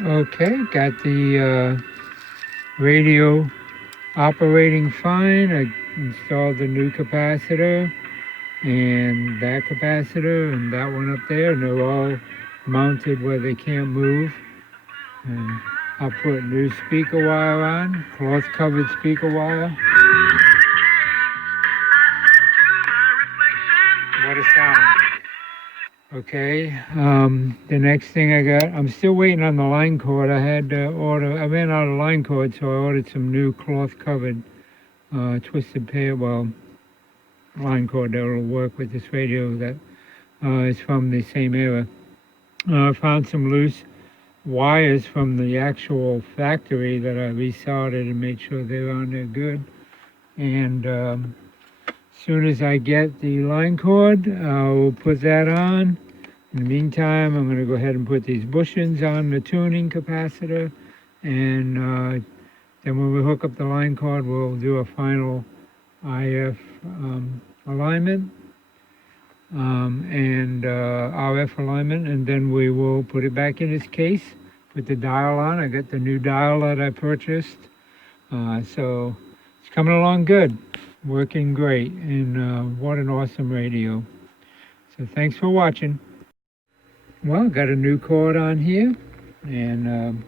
Okay, got the radio operating fine. I installed the new capacitor and that capacitor and that one up there, and they're all mounted where they can't move. And I'll put new speaker wire on, cloth covered speaker wire. What a sound. Okay, the next thing I got, I'm still waiting on the line cord. I had to order, I ran out of line cord, so I ordered some new cloth covered twisted pair, line cord that will work with this radio that is from the same era. I found some loose wires from the actual factory that I resoldered and made sure they're on there good. And as soon as I get the line cord, I'll put that on. In the meantime, I'm going to go ahead and put these bushings on the tuning capacitor, and then when we hook up the line cord, we'll do a final IF alignment and RF alignment, and then we will put it back in its case, put the dial on. I got the new dial that I purchased, so it's coming along good, working great, and what an awesome radio. So thanks for watching. Well, got a new cord on here, and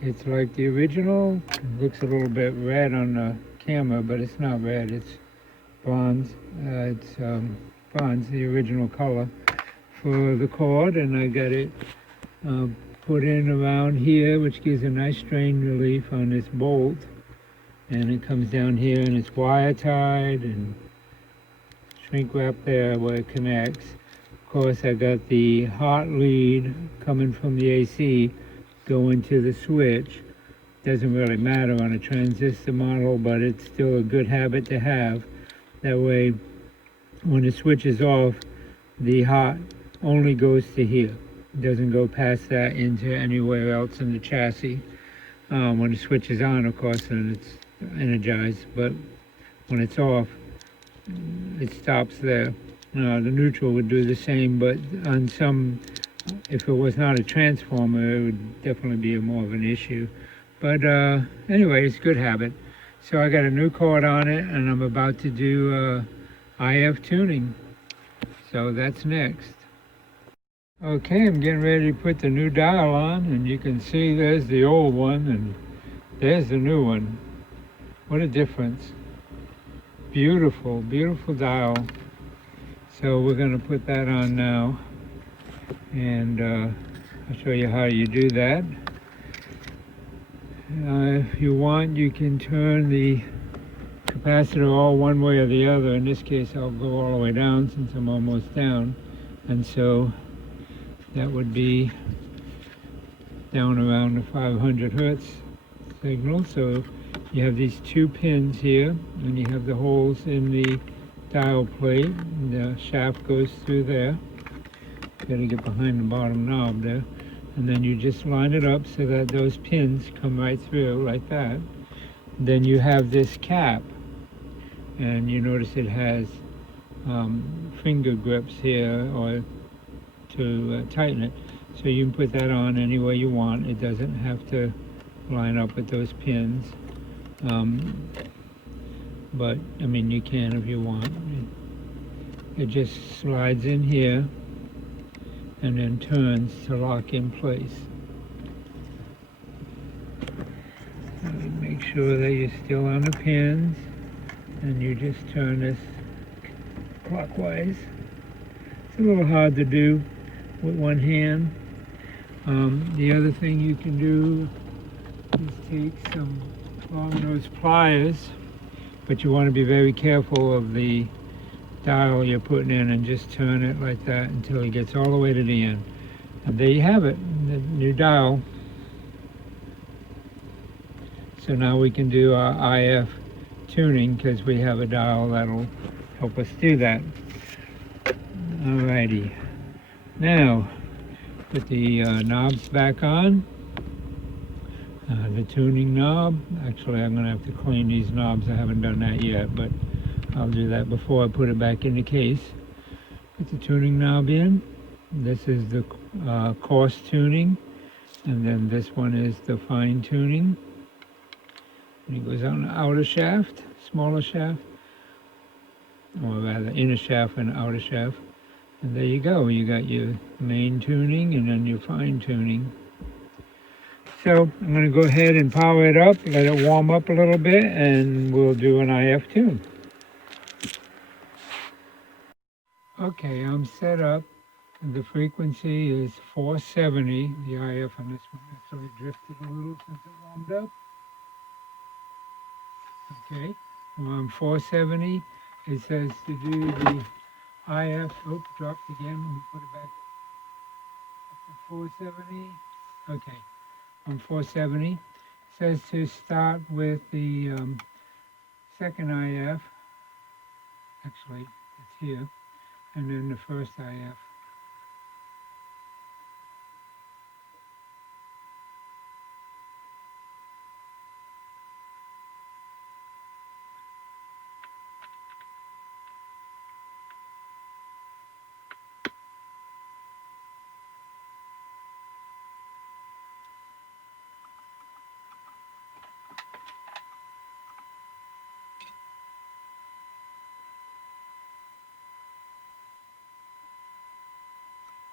it's like the original. It looks a little bit red on the camera, but it's not red, it's bronze. It's bronze, the original color for the cord, and I got it put in around here, which gives a nice strain relief on this bolt. And it comes down here and it's wire tied and shrink wrap there where it connects. Of course, I got the hot lead coming from the AC going to the switch. Doesn't really matter on a transistor model, but it's still a good habit to have. That way, when the switch is off, the hot only goes to here. It doesn't go past that into anywhere else in the chassis. When the switch is on, of course, then it's energized, but when it's off, it stops there. The neutral would do the same, but on some, if it was not a transformer, it would definitely be more of an issue. But anyway, it's a good habit. So I got a new cord on it, and I'm about to do IF tuning. So that's next. Okay, I'm getting ready to put the new dial on, and you can see there's the old one, and there's the new one. What a difference. Beautiful, beautiful dial. So we're going to put that on now, and I'll show you how you do that. If you want, you can turn the capacitor all one way or the other. In this case, I'll go all the way down since I'm almost down, and so that would be down around the 500 hertz signal. So you have these two pins here, and you have the holes in the dial plate. The shaft goes through there. Got to get behind the bottom knob there. And then you just line it up so that those pins come right through like that. Then you have this cap, and you notice it has finger grips here or to tighten it. So you can put that on any way you want. It doesn't have to line up with those pins. But I mean, you can if you want. It just slides in here and then turns to lock in place. Make sure that you're still on the pins, and you just turn this clockwise. It's a little hard to do with one hand. The other thing you can do is take some long-nose pliers, but you want to be very careful of the dial you're putting in, and just turn it like that until it gets all the way to the end. And there you have it, the new dial. So now we can do our IF tuning because we have a dial that'll help us do that. Alrighty. Now, put the knobs back on. The tuning knob. Actually, I'm going to have to clean these knobs. I haven't done that yet, but I'll do that before I put it back in the case. Put the tuning knob in. This is the coarse tuning. And then this one is the fine tuning. And it goes on the outer shaft, smaller shaft, or rather inner shaft and outer shaft. And there you go. You got your main tuning and then your fine tuning. So I'm going to go ahead and power it up, let it warm up a little bit, and we'll do an IF tune. Okay, I'm set up. The frequency is 470. The IF on this one actually drifted a little since it warmed up. Okay, we're on 470. It says to do the IF. Oops, dropped again. Let me put it back up to 470. Okay, on 470. It says to start with the second IF. Actually, it's here. And then the first IF.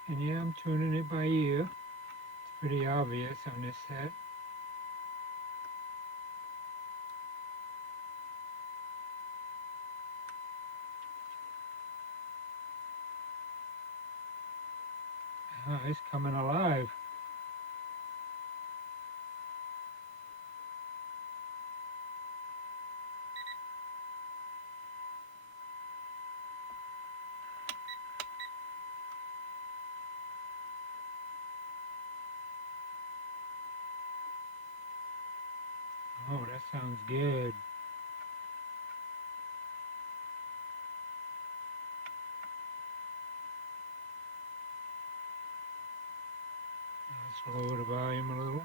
And yeah, I'm tuning it by ear. It's pretty obvious on this set. Ah, it's coming alive. Oh, that sounds good. Let's lower the volume a little.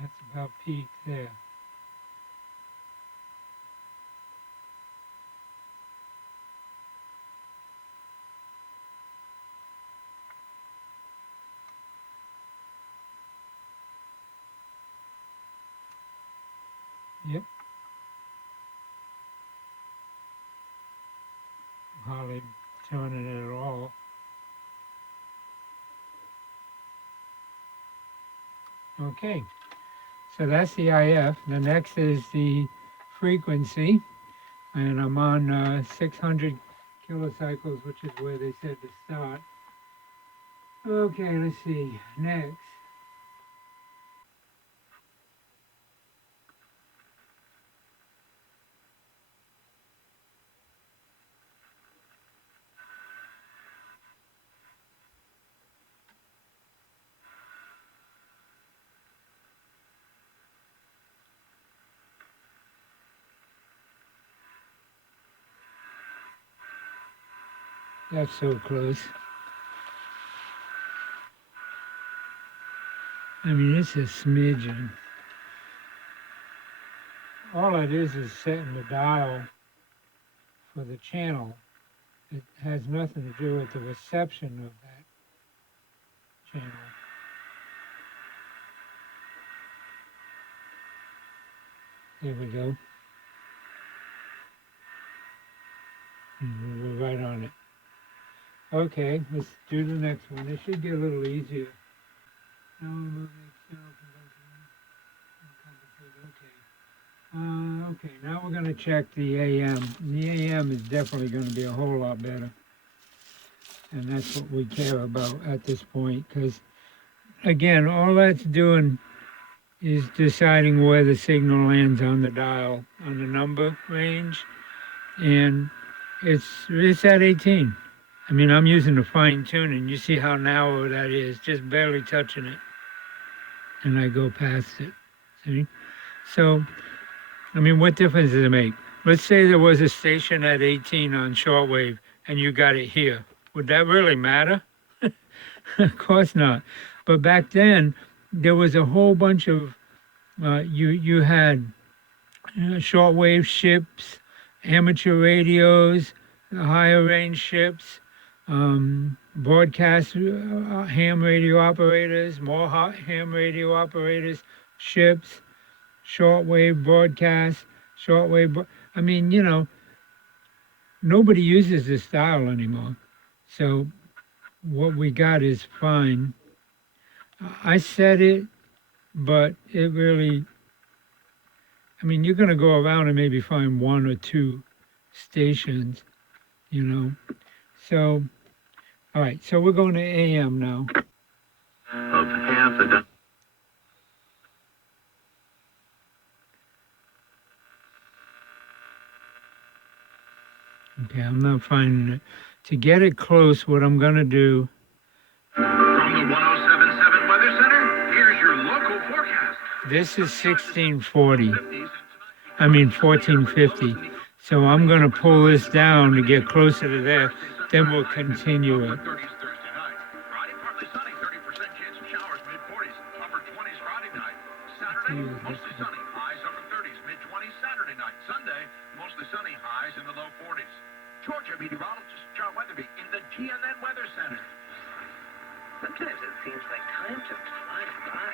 That's about peak there. Yep. Hardly turning it at all. Okay, so that's the IF. The next is the frequency, and I'm on 600 kilocycles, which is where they said to start. Okay, let's see. Next. That's so close. I mean, it's a smidgen. All it is setting the dial for the channel. It has nothing to do with the reception of that channel. There we go. And we're right on it. Okay, let's do the next one. It should get a little easier. Now remove the external condenser. Okay, now we're going to check the AM. The AM is definitely going to be a whole lot better. And that's what we care about at this point. Because, again, all that's doing is deciding where the signal lands on the dial, on the number range. And it's at 18. I mean, I'm using the fine tuning. You see how narrow that is, just barely touching it. And I go past it, see? So, I mean, what difference does it make? let's say there was a station at 18 on shortwave and you got it here. Would that really matter? Of course not. But back then, there was a whole bunch of, you had shortwave ships, amateur radios, higher range ships, broadcast ham radio operators, more ham radio operators, ships, shortwave broadcast, I mean, nobody uses this dial anymore. So what we got is fine. I said it, but it really, I mean, you're going to go around and maybe find one or two stations, So, all right, so we're going to AM now. Of half a dozen. Okay, I'm not finding it. To get it close, what I'm going to do. From the 1077 Weather Center, here's your local forecast. This is 1640. I mean 1450. So I'm going to pull this down to get closer to there. Then we'll continue it. Friday, partly sunny, 30% chance of showers, mid-40s, upper 20s Friday night. Saturday, mostly sunny, highs upper 30s, mid-20s Saturday night. Sunday, mostly sunny, highs in the low 40s. Georgia meteorologist John Weatherby in the GNN Weather Center. Sometimes it seems like time just flies by.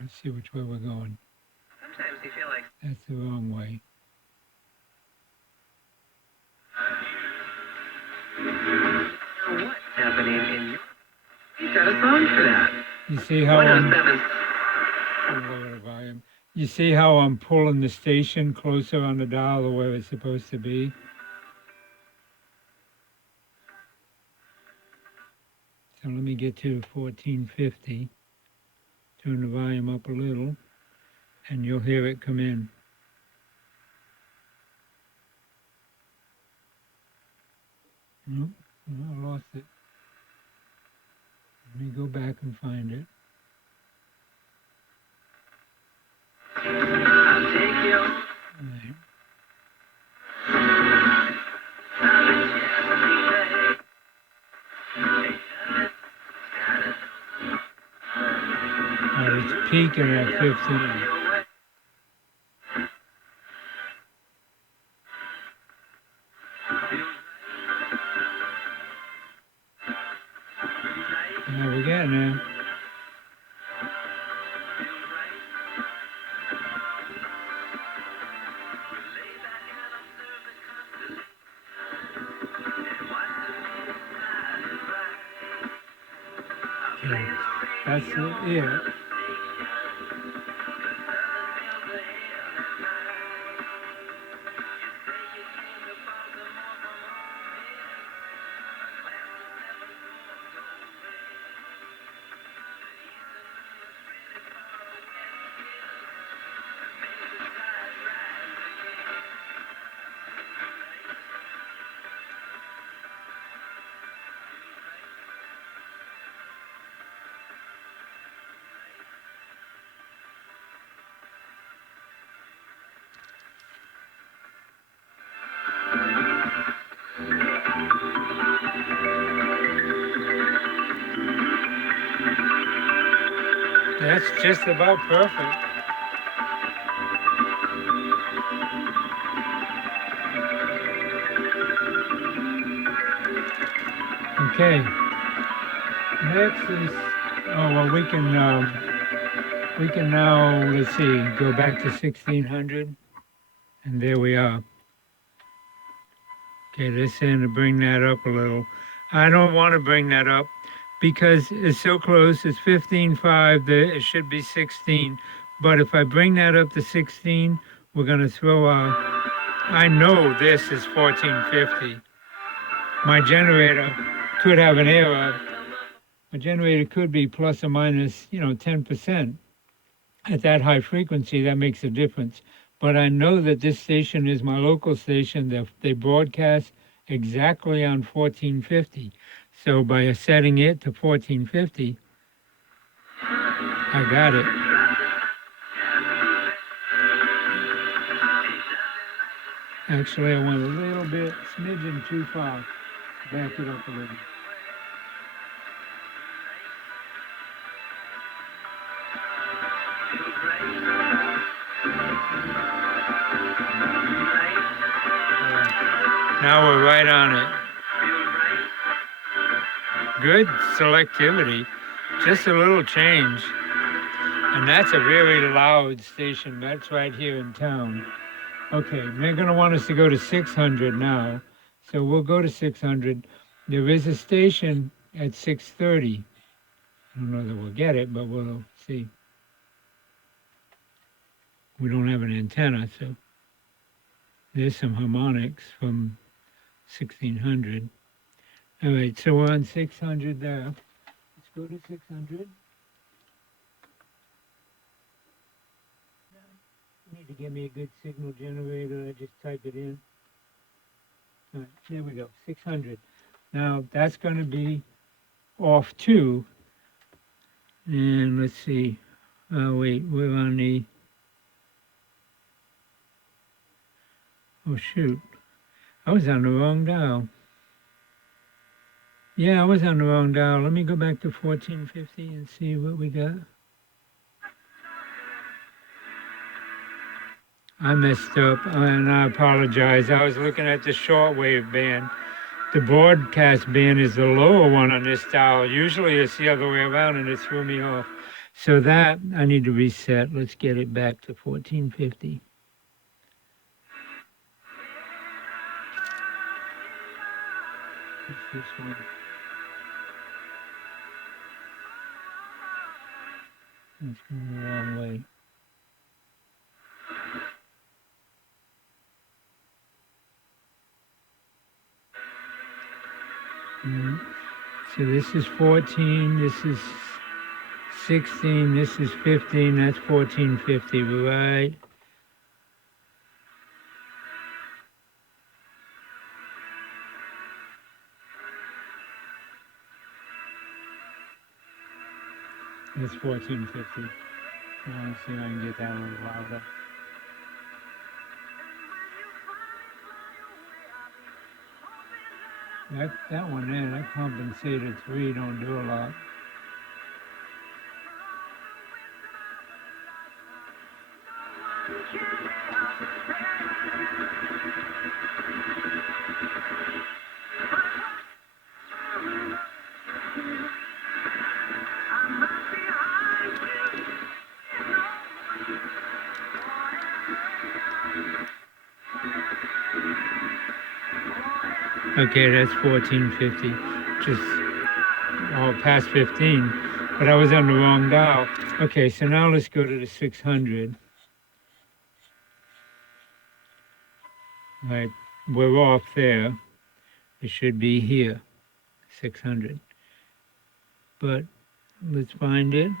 Let's see which way we're going. Sometimes you feel like That's the wrong way. what's happening in your... You've got a song for that. You see how I'm 107. lower the volume. You see how I'm pulling the station closer on the dial to where it's supposed to be? So let me get to 1450. Turn the volume up a little, and you'll hear it come in. Nope, I lost it. Let me go back and find it. I'll take you. All right. All right, it's peaking at 15. Now we're getting there. Okay, that's it. That's just about perfect. Okay. Next is, we can now, let's see, go back to 1600, and there we are. Okay, they're saying to bring that up a little. I don't want to bring that up because it's so close. It's 15.5. It should be 16. But if I bring that up to 16, we're going to throw out. I know this is 1450. My generator could have an error. My generator could be plus or minus, 10%. At that high frequency, that makes a difference. But I know that this station is my local station. They broadcast exactly on 1450. So by setting it to 1450, I got it. Actually, I went a little bit, smidgen too far. Back it up a little. Now we're right on it. Good selectivity, just a little change. And that's a very loud station. That's right here in town. Okay, they're going to want us to go to 600 now. So we'll go to 600. There is a station at 630. I don't know that we'll get it, but we'll see. We don't have an antenna, so there's some harmonics from 1600. All right, so we're on 600 there. Let's go to 600. You need to give me a good signal generator. I just type it in. All right, there we go, 600. Now that's going to be off too. And let's see. Oh wait, we're on the. Oh shoot, I was on the wrong dial. Yeah, I was on the wrong dial. Let me go back to 1450 and see what we got. I messed up and I apologize. I was looking at the shortwave band. The broadcast band is the lower one on this dial. Usually it's the other way around and it threw me off. So that I need to reset. Let's get it back to 1450. What's this one? That's going the wrong way. So this is 14, this is 16, this is 15, that's 1450, right? That's 1450. Let's see if I can get that a little louder. That one there, that compensated 3 don't do a lot. Okay, that's 1450, just past 15, but I was on the wrong dial. Okay, so now let's go to the 600. Right, we're off there. It should be here, 600. But let's find it,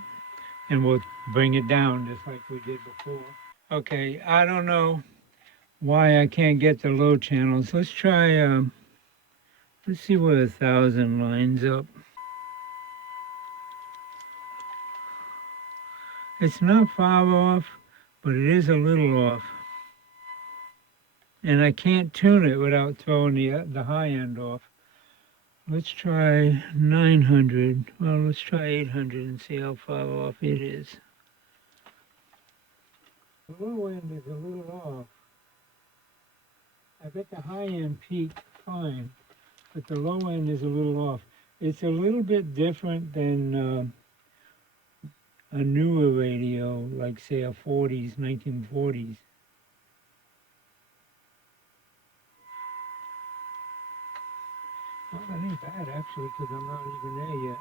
and we'll bring it down just like we did before. Okay, I don't know why I can't get the low channels. Let's try, let's see where 1,000 lines up. It's not far off, but it is a little off. And I can't tune it without throwing the high end off. Let's try 900. Well, let's try 800 and see how far off it is. The low end is a little off. I bet the high end peaked fine, but the low end is a little off. It's a little bit different than a newer radio, like say a 40s, 1940s. Well, that ain't bad actually, because I'm not even there yet.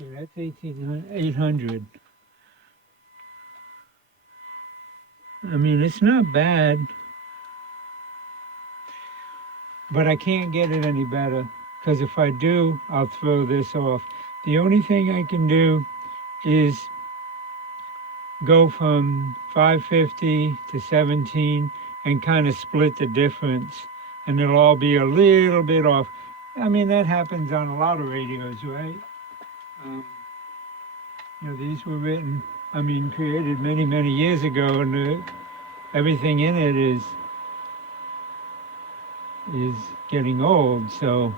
Okay, that's 800. I mean, it's not bad, but I can't get it any better, because if I do, I'll throw this off. The only thing I can do is go from 550 to 17 and kind of split the difference, and it'll all be a little bit off. I mean, that happens on a lot of radios, right? You know, these were written, I mean, created many, many years ago, and everything in it is getting old. So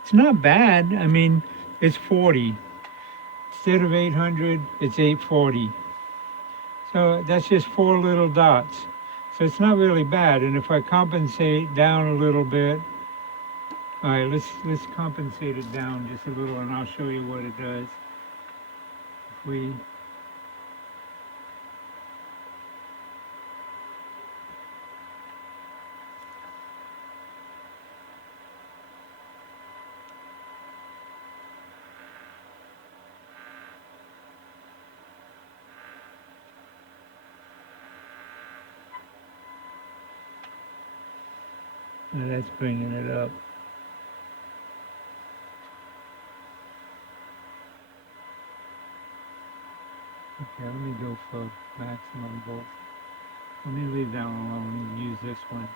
it's not bad. I mean, it's 40. Instead of 800, it's 840. So that's just 4 little dots. So it's not really bad. And if I compensate down a little bit, all right, let's compensate it down just a little, and I'll show you what it does. If we that's bringing it up. Okay, let me go for maximum volt. Let me leave that one alone and use this one.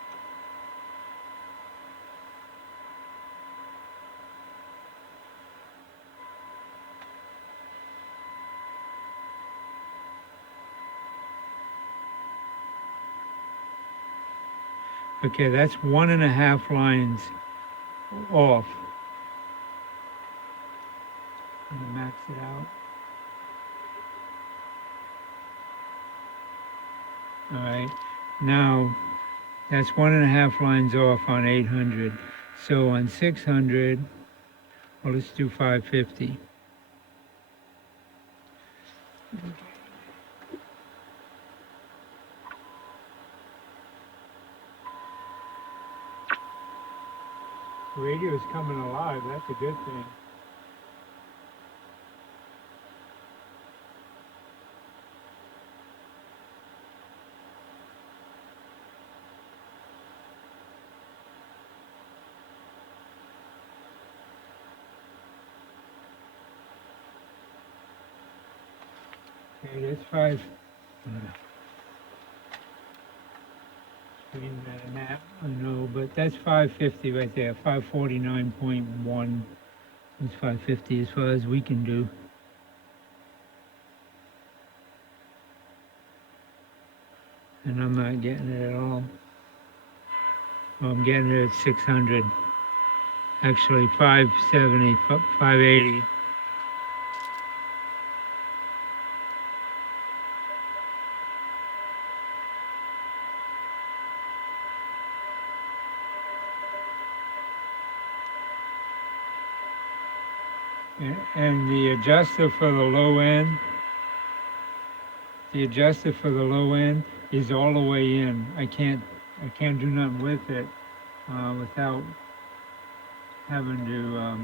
Okay, that's 1.5 lines off. I'm gonna max it out. All right, now that's 1.5 lines off on 800. So on 600, well, let's do 550. The radio is coming alive. That's a good thing. Okay, that's 5. Between that and that, I know, but that's 550 right there. 549.1 is 550 as far as we can do. And I'm not getting it at all. Well, I'm getting it at 600. Actually, 570, 580. And the adjuster for the low end, is all the way in. I can't do nothing with it without having to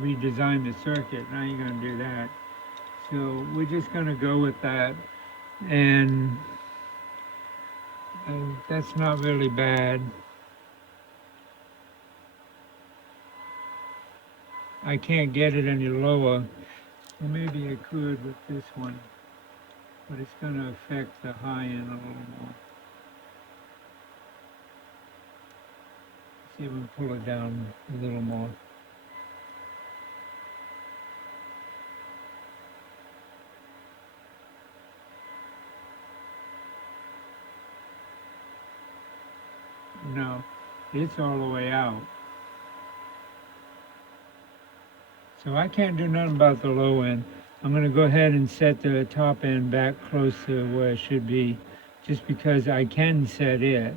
redesign the circuit. I ain't gonna do that. So we're just gonna go with that, and that's not really bad. I can't get it any lower. Well, maybe I could with this one, but it's going to affect the high end a little more. See if we can pull it down a little more. No, it's all the way out. So I can't do nothing about the low end. I'm going to go ahead and set the top end back close to where it should be, just because I can set it.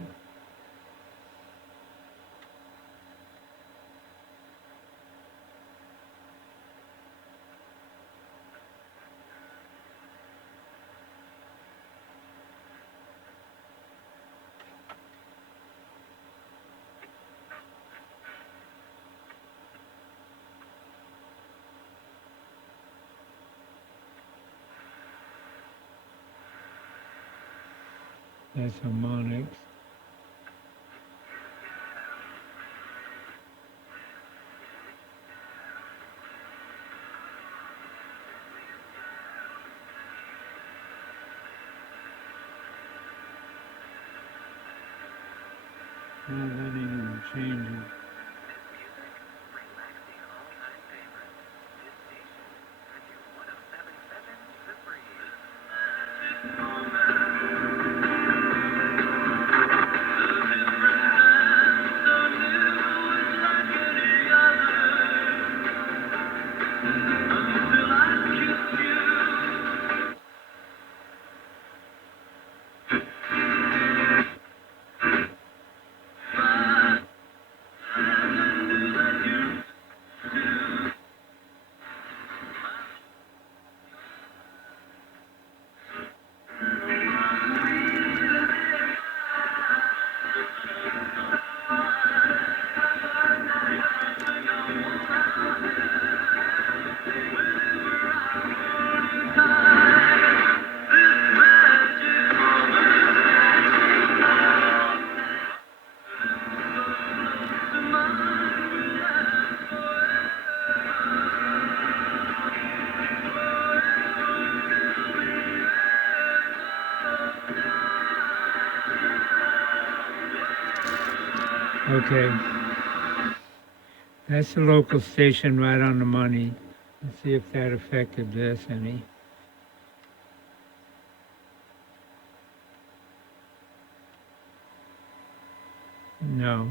That's harmonics. No, that ain't even changing. Okay. That's the local station right on the money. Let's see if that affected this any. No.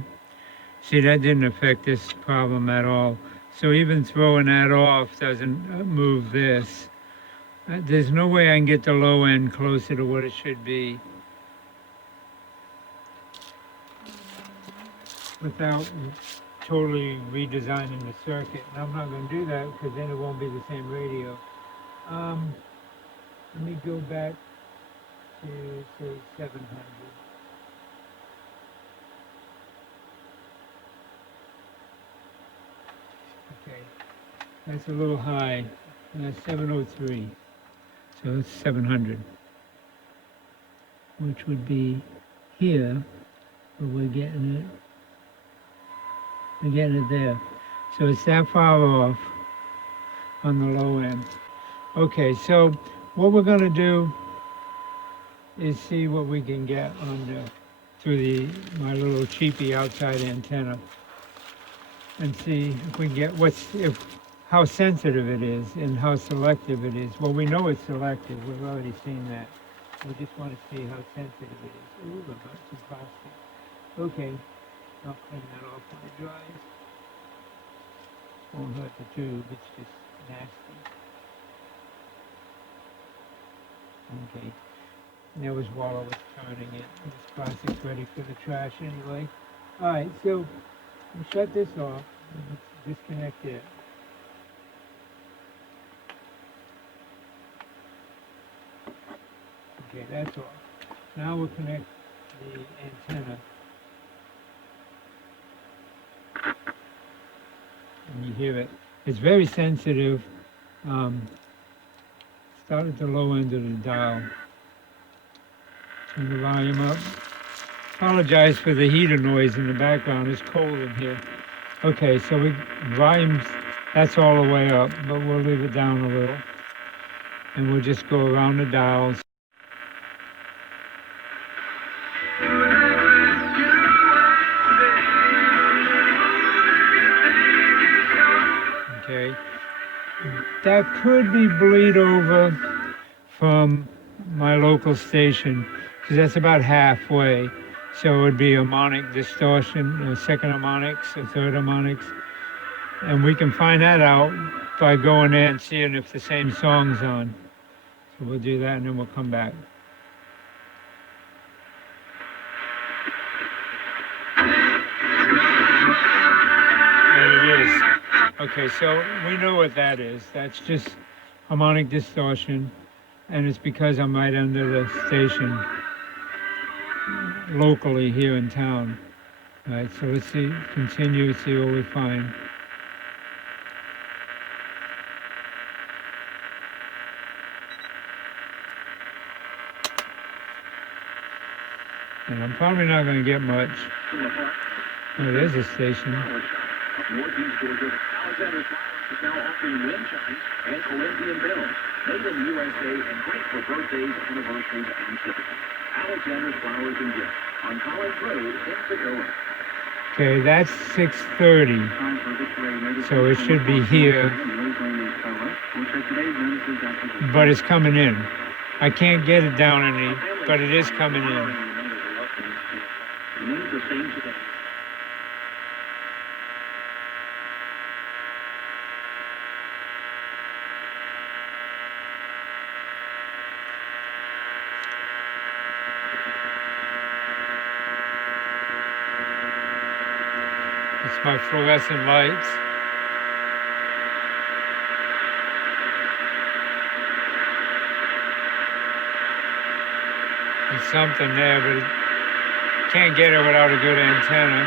See, that didn't affect this problem at all. So even throwing that off doesn't move this. There's no way I can get the low end closer to what it should be without totally redesigning the circuit. And I'm not going to do that because then it won't be the same radio. Let me go back to, say, 700. Okay, that's a little high. And that's 703. So it's 700, which would be here, but we're getting it there. So it's that far off on the low end. Okay, so what we're going to do is see what we can get through my little cheapy outside antenna, and see if we can get how sensitive it is and how selective it is. Well, we know it's selective. We've already seen that. We just want to see how sensitive it is. Ooh, the not too plastic. Okay, I'll clean that off when it dries. Won't hurt the tube. It's just nasty. Okay. And that was while I was turning it. This plastic's ready for the trash anyway. All right, so we'll shut this off. Let's disconnect it. Okay, that's off. Now we'll connect the antenna. And you hear it. It's very sensitive. Start at the low end of the dial. Turn the volume up. Apologize for the heater noise in the background. It's cold in here. Okay, so volume, that's all the way up, but we'll leave it down a little. And we'll just go around the dials. Okay. That could be bleed over from my local station, because that's about halfway. So it would be harmonic distortion, second harmonics, or third harmonics. And we can find that out by going there and seeing if the same song's on. So we'll do that and then we'll come back. And it is. Okay, so we know what that is. That's just harmonic distortion. And it's because I'm right under the station locally here in town. All right, so let's continue to see what we find. And I'm probably not going to get much. Oh, there's a station. Northeast Georgia, Alexander's Flowers is now offering wind chimes and Olympian bells. Made in the USA and great for birthdays, anniversaries, and typicals. Alexander's Flowers and Gifts on College Road in Tacoma. Okay, that's 6:30. So it should be here. But it's coming in. I can't get it down any, but it is coming in. Remains the same today. It's my fluorescent lights. There's something there, but can't get it without a good antenna.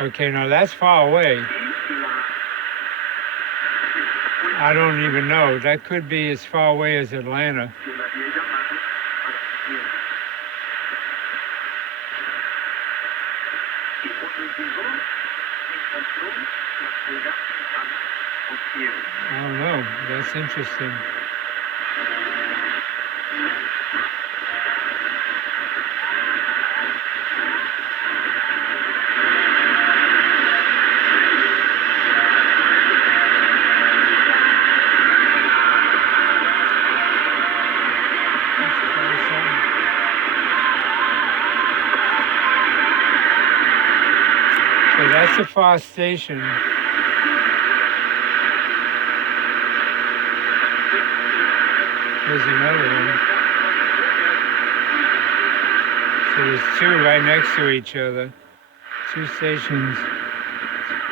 Okay, now that's far away. I don't even know. That could be as far away as Atlanta. I don't know. That's interesting. So that's a far station. There's another one. So there's two right next to each other. Two stations.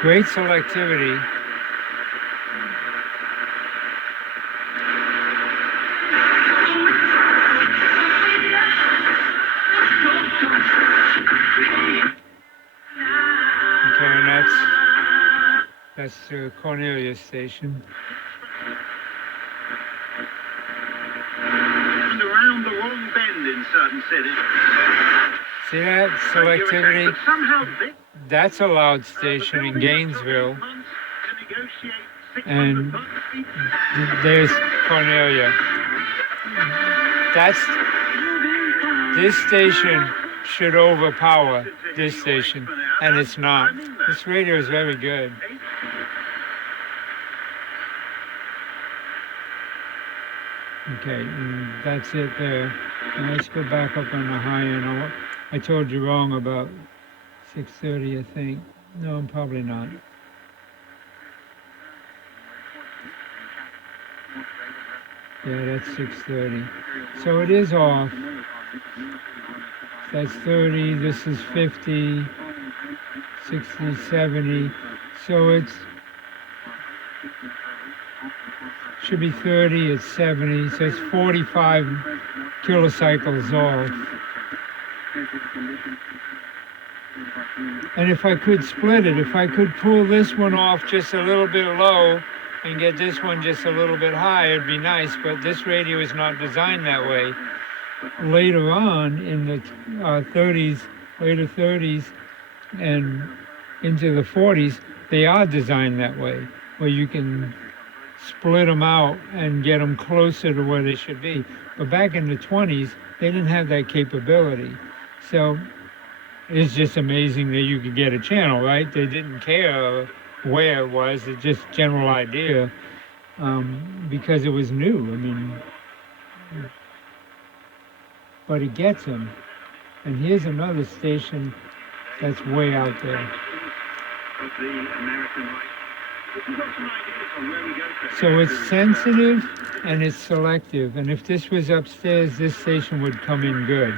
Great selectivity. Okay, and that's the Cornelia station. Around the wrong bend in certain cities. See that selectivity? But somehow this That's a loud station in Gainesville. And there's Cornelia. This station should overpower this station, and it's not. This radio is very good. Okay, and that's it there. And let's go back up on the high end. I told you wrong about 6:30, I think. No, I'm probably not. Yeah, that's 6:30. So it is off. That's 30, this is 50, 60, 70. So it's should be 30, it's 70, so it's 45 kilocycles off. And if I could split it, if I could pull this one off just a little bit low and get this one just a little bit high, it'd be nice, but this radio is not designed that way. Later on in the 30s, later 30s, and into the 40s, they are designed that way, where you can split them out and get them closer to where they should be. But back in the 20s, they didn't have that capability. So it's just amazing that you could get a channel, right? They didn't care where it was, it's just general idea, because it was new. I mean, but it gets them. And here's another station that's way out there. So it's sensitive and it's selective. And if this was upstairs, this station would come in good.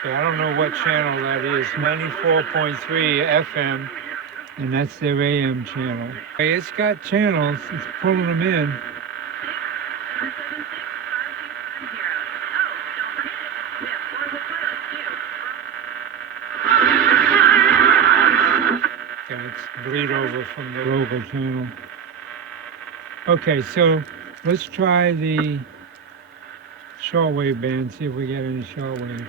Okay, I don't know what channel that is. 94.3 FM, and that's their AM channel. Okay, it's got channels. It's pulling them in. Okay, it's bleed over from the local channel. Okay, so let's try the shortwave band, see if we get any shortwave.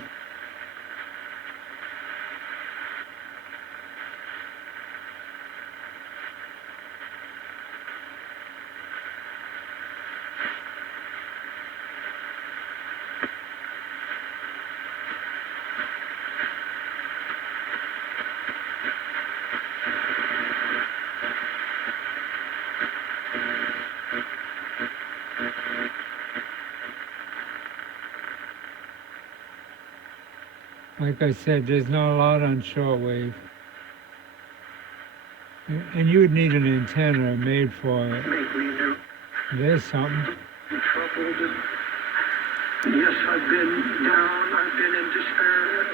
Like I said, there's not a lot on shortwave. And you would need an antenna made for it. There's something. Yes, I've been down, I've been in despair.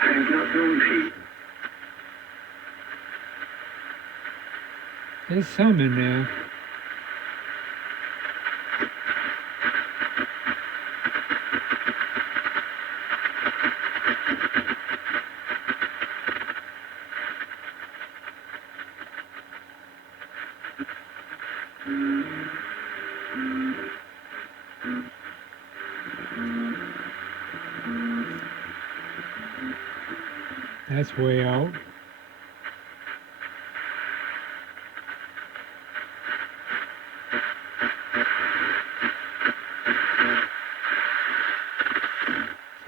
I have not known peace. There's some in there. That's way out.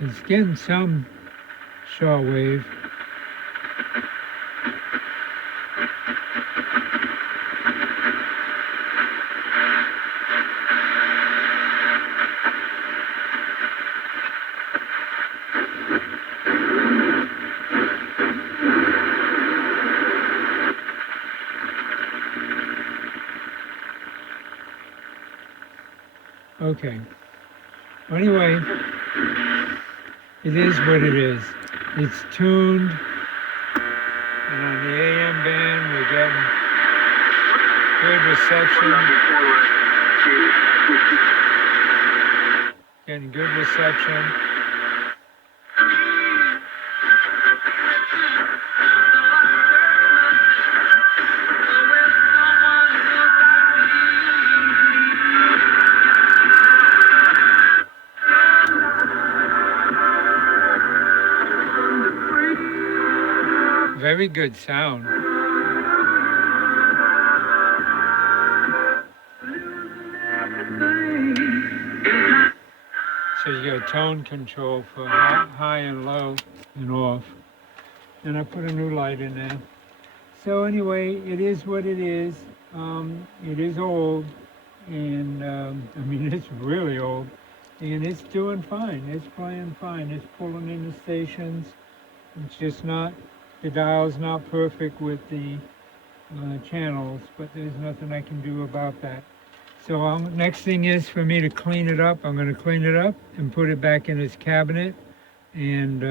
It's getting some shortwave. Okay. Anyway, it is what it is. It's tuned, and on the AM band we're getting good reception. Getting good reception. Very good sound. So you got tone control for high and low and off. And I put a new light in there. So anyway, it is what it is. It is old, and I mean, it's really old, and it's doing fine. It's playing fine. It's pulling in the stations. It's just not, the dial's not perfect with the channels, but there's nothing I can do about that. So next thing is for me to clean it up. I'm going to clean it up and put it back in its cabinet, and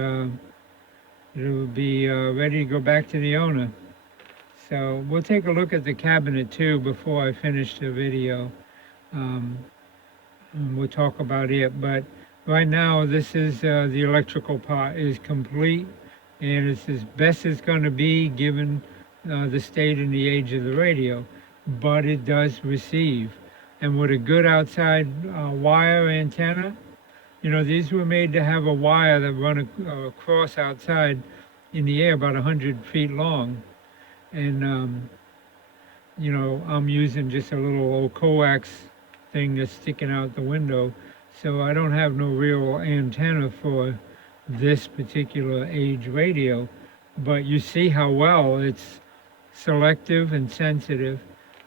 it will be ready to go back to the owner. So we'll take a look at the cabinet too before I finish the video. And we'll talk about it, but right now this is the electrical part is complete, and it's as best it's going to be given the state and the age of the radio, but it does receive. And with a good outside wire antenna, you know, these were made to have a wire that run across outside in the air about 100 feet long. And, you know, I'm using just a little old coax thing that's sticking out the window. So I don't have no real antenna for this particular age radio. But you see how well it's selective and sensitive.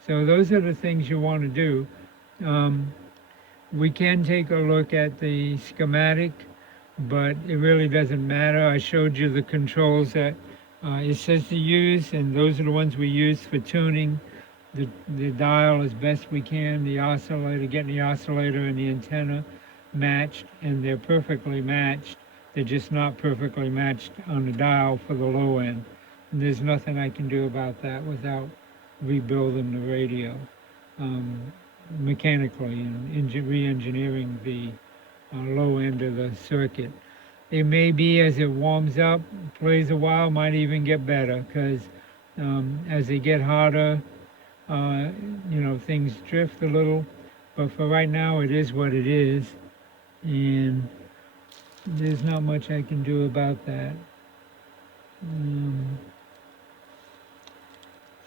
So those are the things you want to do. We can take a look at the schematic, but it really doesn't matter. I showed you the controls that it says to use, and those are the ones we use for tuning the dial as best we can, the oscillator, getting the oscillator and the antenna matched, and they're perfectly matched. They're just not perfectly matched on the dial for the low end. And there's nothing I can do about that without rebuilding the radio mechanically and re-engineering the low end of the circuit. It may be as it warms up, plays a while, might even get better, because as they get hotter, you know, things drift a little. But for right now, it is what it is, and there's not much I can do about that.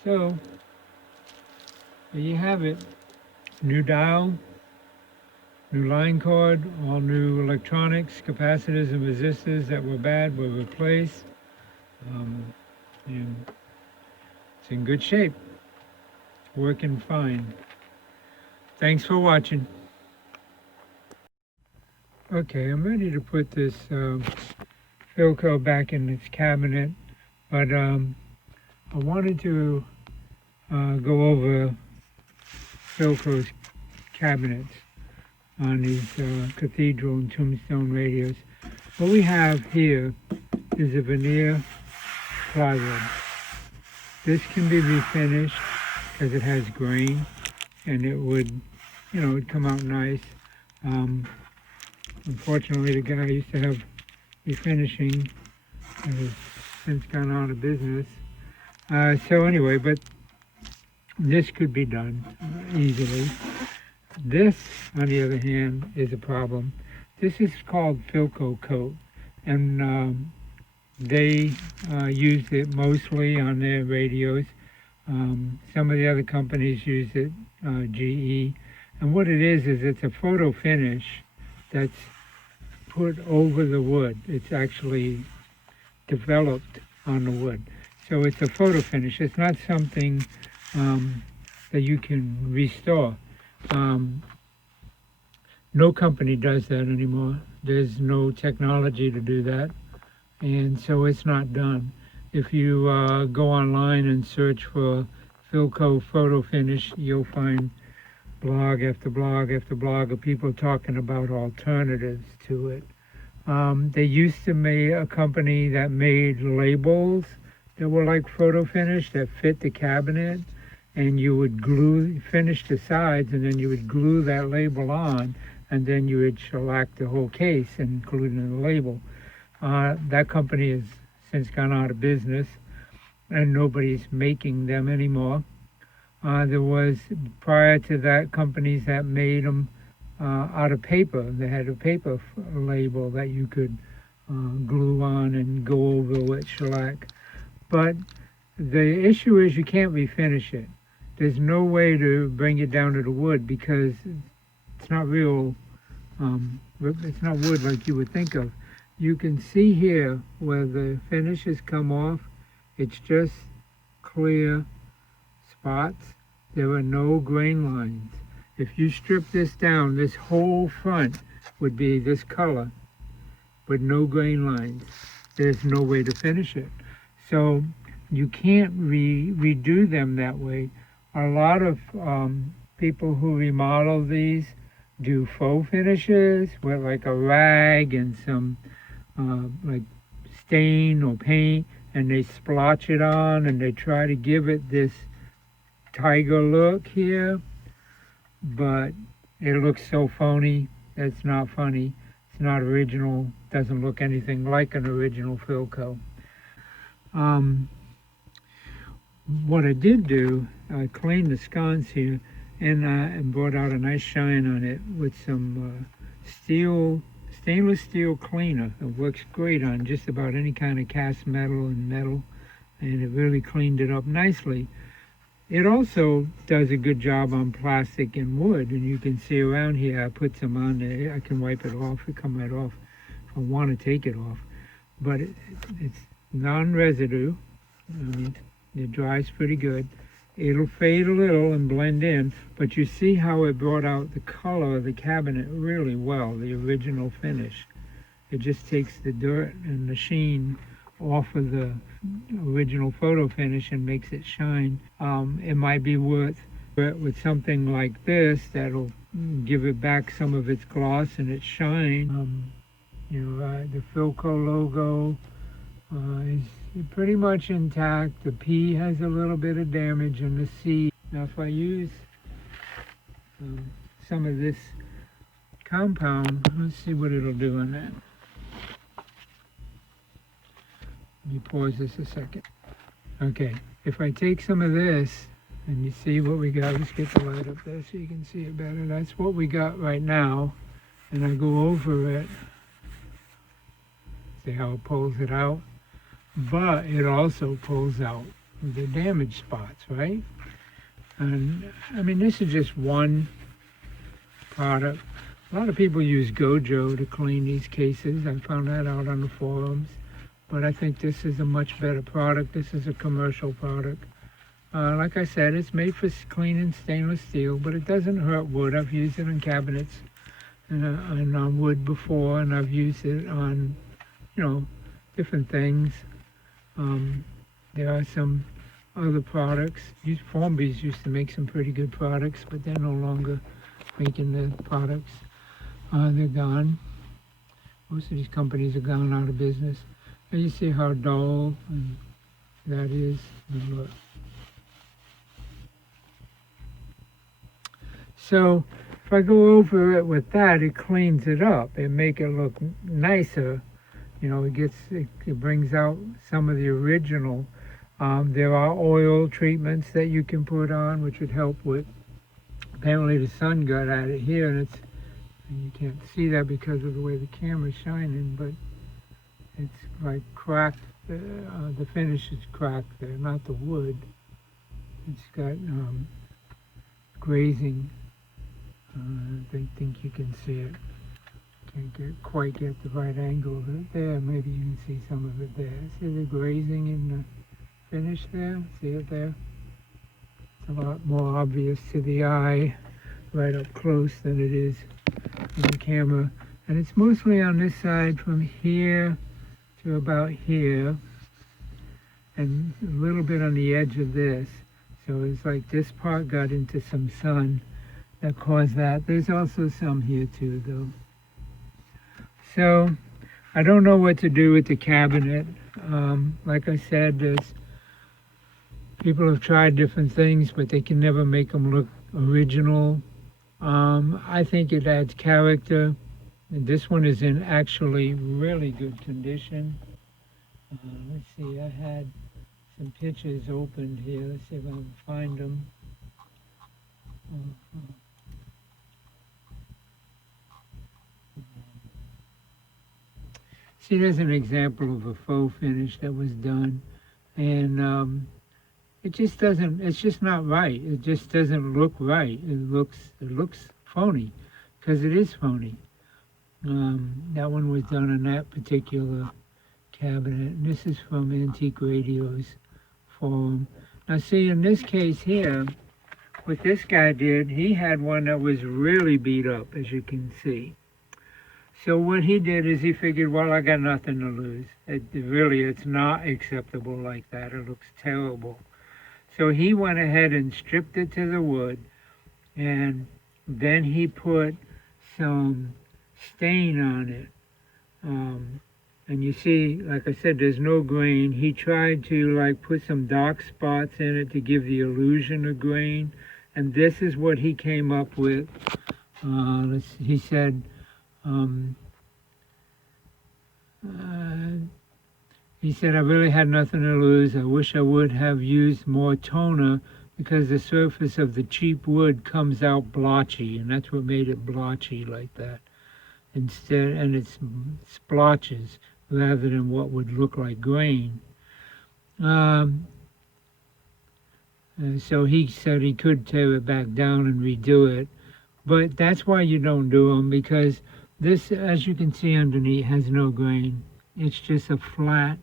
So there you have it. New dial, new line cord, all new electronics, capacitors and resistors that were bad were replaced, and it's in good shape. It's working fine. Thanks for watching. Okay, I'm ready to put this Philco back in its cabinet, but I wanted to go over Philco's cabinets on these Cathedral and Tombstone radios. What we have here is a veneer plywood. This can be refinished because it has grain, and it would, you know, it'd come out nice. Unfortunately, the guy I used to have refinishing has since gone out of business. So anyway, but this could be done easily. This, on the other hand, is a problem. This is called Philco coat, and they use it mostly on their radios. Some of the other companies use it, GE. And what it is it's a photo finish that's put over the wood. It's actually developed on the wood. So it's a photo finish. It's not something that you can restore. No company does that anymore. There's no technology to do that. And so it's not done. If you go online and search for Philco photo finish, you'll find blog after blog after blog of people talking about alternatives to it. They used to make a company that made labels that were like photo finish that fit the cabinet, and you would finish the sides, and then you would glue that label on, and then you would shellac the whole case, including the label. That company has since gone out of business, and nobody's making them anymore. There was, prior to that, companies that made them out of paper. They had a paper label that you could glue on and go over with shellac. But the issue is you can't refinish it. There's no way to bring it down to the wood because it's not real, it's not wood like you would think of. You can see here where the finishes come off, it's just clear spots. There are no grain lines. If you strip this down, this whole front would be this color with no grain lines. There's no way to finish it. So you can't redo them that way. A lot of people who remodel these do faux finishes with like a rag and some like stain or paint, and they splotch it on and they try to give it this tiger look here, but it looks so phony. It's not funny. It's not original. Doesn't look anything like an original Philco. What I did do, I cleaned the sconce here and brought out a nice shine on it with some stainless steel cleaner. It works great on just about any kind of cast metal and metal, and it really cleaned it up nicely. It also does a good job on plastic and wood, and you can see around here I put some on there. I can wipe it off, it come right off if I want to take it off. But it's non-residue. I mean, it dries pretty good. It'll fade a little and blend in, but you see how it brought out the color of the cabinet really well, the original finish. It just takes the dirt and the sheen off of the original photo finish and makes it shine. It might be worth it with something like this that'll give it back some of its gloss and its shine. The Philco logo is pretty much intact. The P has a little bit of damage, and the C. Now if I use some of this compound, let's see what it'll do on that. Let me pause this a second. Okay, if I take some of this, and you see what we got, let's get the light up there so you can see it better. That's what we got right now, and I go over it. See how it pulls it out? But it also pulls out the damaged spots, right? And I mean, this is just one product. A lot of people use Gojo to clean these cases. I found that out on the forums. But I think this is a much better product. This is a commercial product. Like I said, it's made for cleaning stainless steel, but it doesn't hurt wood. I've used it on cabinets and on wood before, and I've used it on, different things. There are some other products. Formby's used to make some pretty good products, but they're no longer making the products. They're gone. Most of these companies are gone out of business. And you see how dull that is. Look. So if I go over it with that, it cleans it up. It make it look nicer. It brings out some of the original There are oil treatments that you can put on, which would help with. Apparently, the sun got at it here, and you can't see that because of the way the camera's shining, but it's like cracked. The finish is cracked there, not the wood. It's got grazing. I think you can see it. Can't quite get the right angle of it there. Maybe you can see some of it there. See the grazing in the finish there? See it there? It's a lot more obvious to the eye right up close than it is in the camera. And it's mostly on this side from here to about here, and a little bit on the edge of this. So it's like this part got into some sun that caused that. There's also some here too, though. So I don't know what to do with the cabinet. Like I said, people have tried different things, but they can never make them look original. I think it adds character. And this one is in actually really good condition. Let's see, I had some pictures opened here. Let's see if I can find them. See, there's an example of a faux finish that was done, and it just doesn't. It's just not right. It just doesn't look right. It looks phony, because it is phony. That one was done on that particular cabinet, and this is from Antique Radio's forum. Now, see, in this case here, what this guy did, he had one that was really beat up, as you can see. So what he did is he figured, well, I got nothing to lose. It's not acceptable like that. It looks terrible. So he went ahead and stripped it to the wood, and then he put some stain on it. And you see, like I said, there's no grain. He tried to like put some dark spots in it to give the illusion of grain. And this is what he came up with. He said, I really had nothing to lose. I wish I would have used more toner because the surface of the cheap wood comes out blotchy, and that's what made it blotchy like that. Instead, and it's splotches rather than what would look like grain. So he said he could tear it back down and redo it, but that's why you don't do them, because this, as you can see underneath, has no grain. It's just a flat.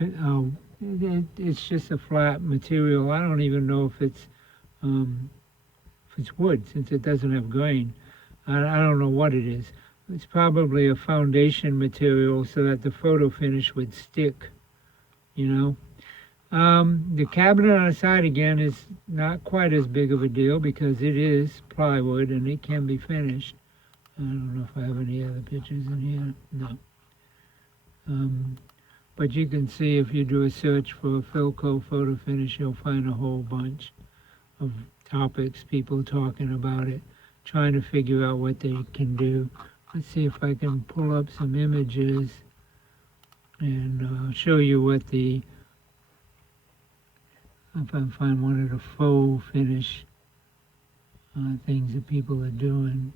It's just a flat material. I don't even know if it's wood, since it doesn't have grain. I don't know what it is. It's probably a foundation material so that the photo finish would stick, you know. The cabinet on the side again is not quite as big of a deal because it is plywood and it can be finished. I don't know if I have any other pictures in here. No. But you can see if you do a search for a Philco photo finish, you'll find a whole bunch of topics, people talking about it, trying to figure out what they can do. Let's see if I can pull up some images and show you what if I find one of the faux finish things that people are doing.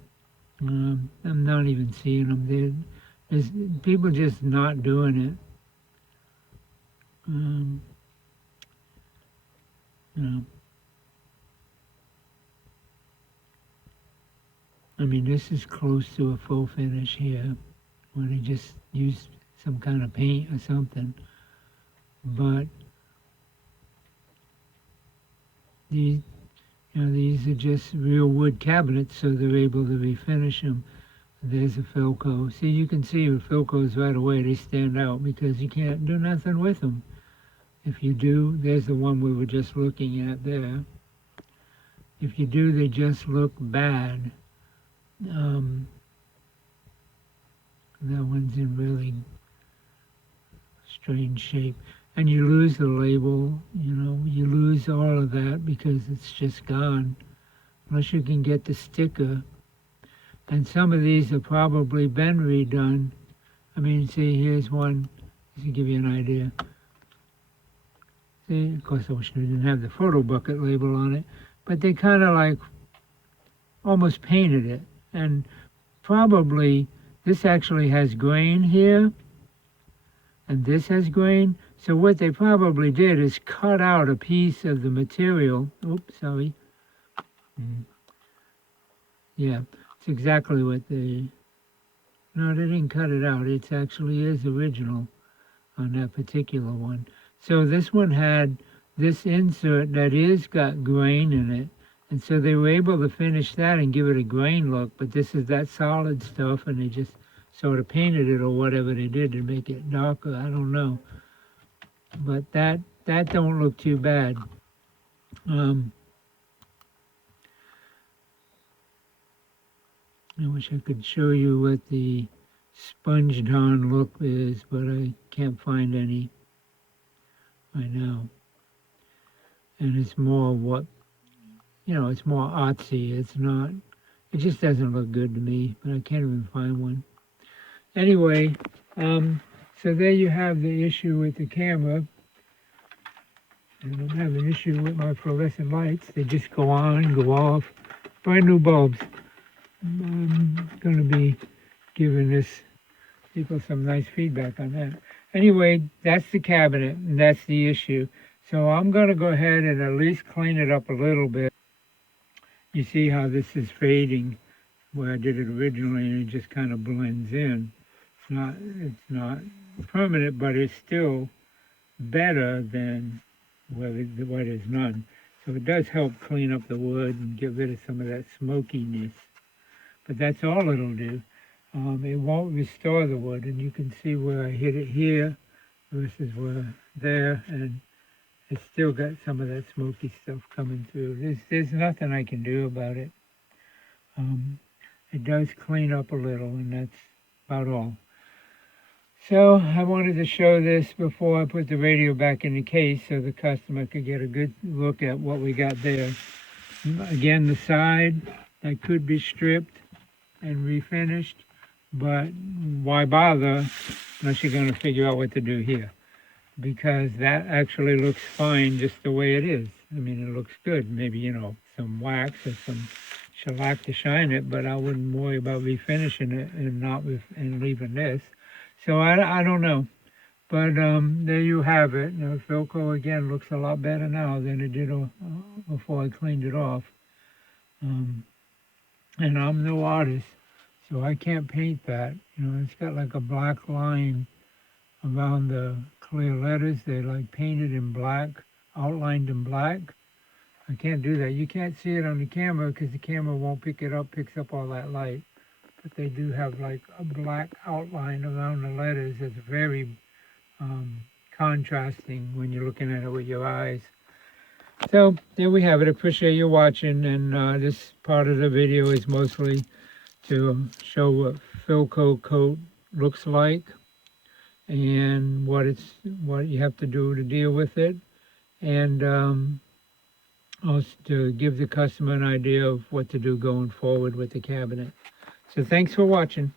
I'm not even seeing them. There's people just not doing it. You know. I mean, this is close to a faux finish here, where they just used some kind of paint or something. But these are just real wood cabinets, so they're able to refinish them. There's a Philco. See, you can see with Philcos right away, they stand out because you can't do nothing with them. If you do, there's the one we were just looking at there. If you do, they just look bad. That one's in really strange shape. And you lose the label, you lose all of that because it's just gone. Unless you can get the sticker. And some of these have probably been redone. I mean, see, here's one, just to give you an idea. Of course, I wish they didn't have the photo bucket label on it, but they kind of like almost painted it. And probably this actually has grain here, and this has grain. So what they probably did is cut out a piece of the material. Oops, sorry. Yeah, it's exactly what they... No, they didn't cut it out. It actually is original on that particular one. So this one had this insert that is got grain in it. And so they were able to finish that and give it a grain look, but this is that solid stuff, and they just sort of painted it or whatever they did to make it darker. I don't know. But that don't look too bad. I wish I could show you what the sponged on look is, but I can't find any right now. And it's more what, it's more artsy. It's not, it just doesn't look good to me, but I can't even find one. Anyway, so there you have the issue with the camera. I don't have an issue with my fluorescent lights. They just go on, go off. Brand new bulbs. I'm going to be giving people some nice feedback on that. Anyway, that's the cabinet, and that's the issue. So I'm going to go ahead and at least clean it up a little bit. You see how this is fading where I did it originally, and it just kind of blends in. It's not permanent, but it's still better than where there's none. So it does help clean up the wood and get rid of some of that smokiness. But that's all it'll do. It won't restore the wood, and you can see where I hit it here versus where there, and it's still got some of that smoky stuff coming through. There's nothing I can do about it. It does clean up a little, and that's about all. So I wanted to show this before I put the radio back in the case so the customer could get a good look at what we got there. Again, the side that could be stripped and refinished, but why bother unless you're going to figure out what to do here, because that actually looks fine just the way it is. I mean, it looks good. Maybe, some wax or some shellac to shine it, but I wouldn't worry about refinishing it and leaving this. So I don't know, but there you have it. Philco again looks a lot better now than it did before I cleaned it off. And I'm no artist, so I can't paint that. It's got like a black line around the clear letters. They're like painted in black, outlined in black. I can't do that. You can't see it on the camera because the camera won't pick it up, picks up all that light. But they do have like a black outline around the letters. It's very contrasting when you're looking at it with your eyes. So there we have it. Appreciate you watching, and this part of the video is mostly to show what Philco coat looks like and what you have to do to deal with it, and also to give the customer an idea of what to do going forward with the cabinet. So thanks for watching.